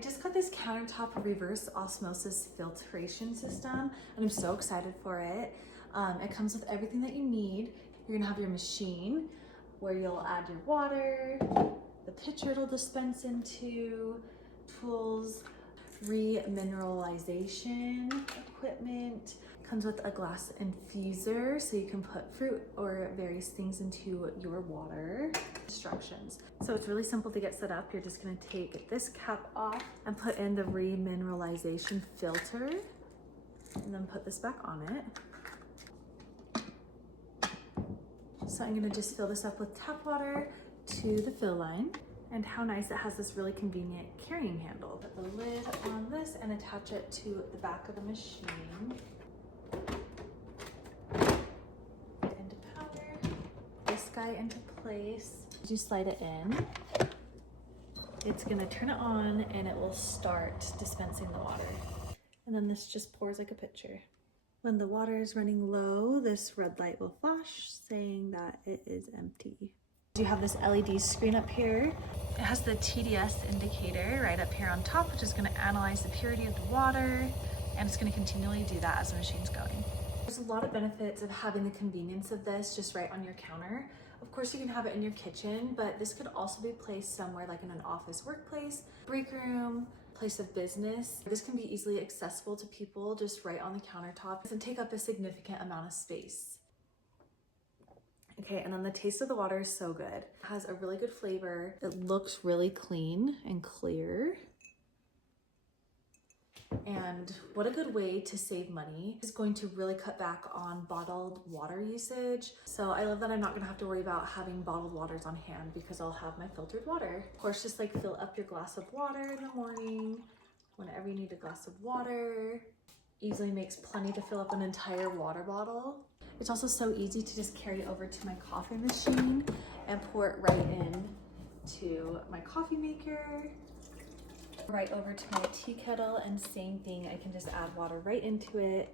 just got this countertop reverse osmosis filtration system, and I'm so excited for it. It comes with everything that you need. You're gonna have your machine where you'll add your water, the pitcher it'll dispense into, tools, remineralization equipment. Comes with a glass infuser so you can put fruit or various things into your water. Instructions. So it's really simple to get set up. You're just gonna take this cap off and put in the remineralization filter and then put this back on it. So I'm gonna just fill this up with tap water to the fill line. And how nice it has this really convenient carrying handle. Put the lid on this and attach it to the back of the machine. Into powder. This guy into place. As you slide it in, it's gonna turn it on and it will start dispensing the water. And then this just pours like a pitcher. When the water is running low, this red light will flash saying that it is empty. You have this LED screen up here. It has the TDS indicator right up here on top, which is going to analyze the purity of the water, and it's going to continually do that as the machine's going. There's a lot of benefits of having the convenience of this just right on your counter. Of course, you can have it in your kitchen, but this could also be placed somewhere like in an office workplace, break room, place of business. This can be easily accessible to people just right on the countertop. It doesn't take up a significant amount of space. Okay, and then the taste of the water is so good. It has a really good flavor. It looks really clean and clear. And what a good way to save money. It's going to really cut back on bottled water usage. So I love that I'm not gonna have to worry about having bottled waters on hand because I'll have my filtered water. Of course, just like fill up your glass of water in the morning, whenever you need a glass of water. Easily makes plenty to fill up an entire water bottle. It's also so easy to just carry over to my coffee machine and pour it right in to my coffee maker, right over to my tea kettle, and same thing, I can just add water right into it.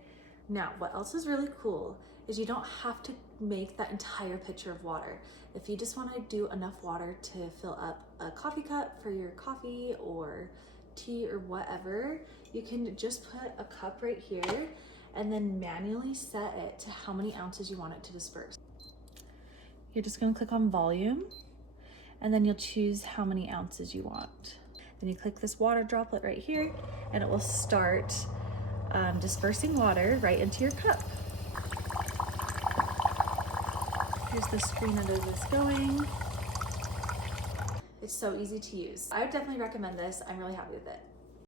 Now, what else is really cool is you don't have to make that entire pitcher of water. If you just want to do enough water to fill up a coffee cup for your coffee or tea or whatever, you can just put a cup right here and then manually set it to how many ounces you want it to disperse. You're just gonna click on volume, and then you'll choose how many ounces you want. Then you click this water droplet right here, and it will start dispersing water right into your cup. Here's the screen that is going. It's so easy to use. I would definitely recommend this. I'm really happy with it.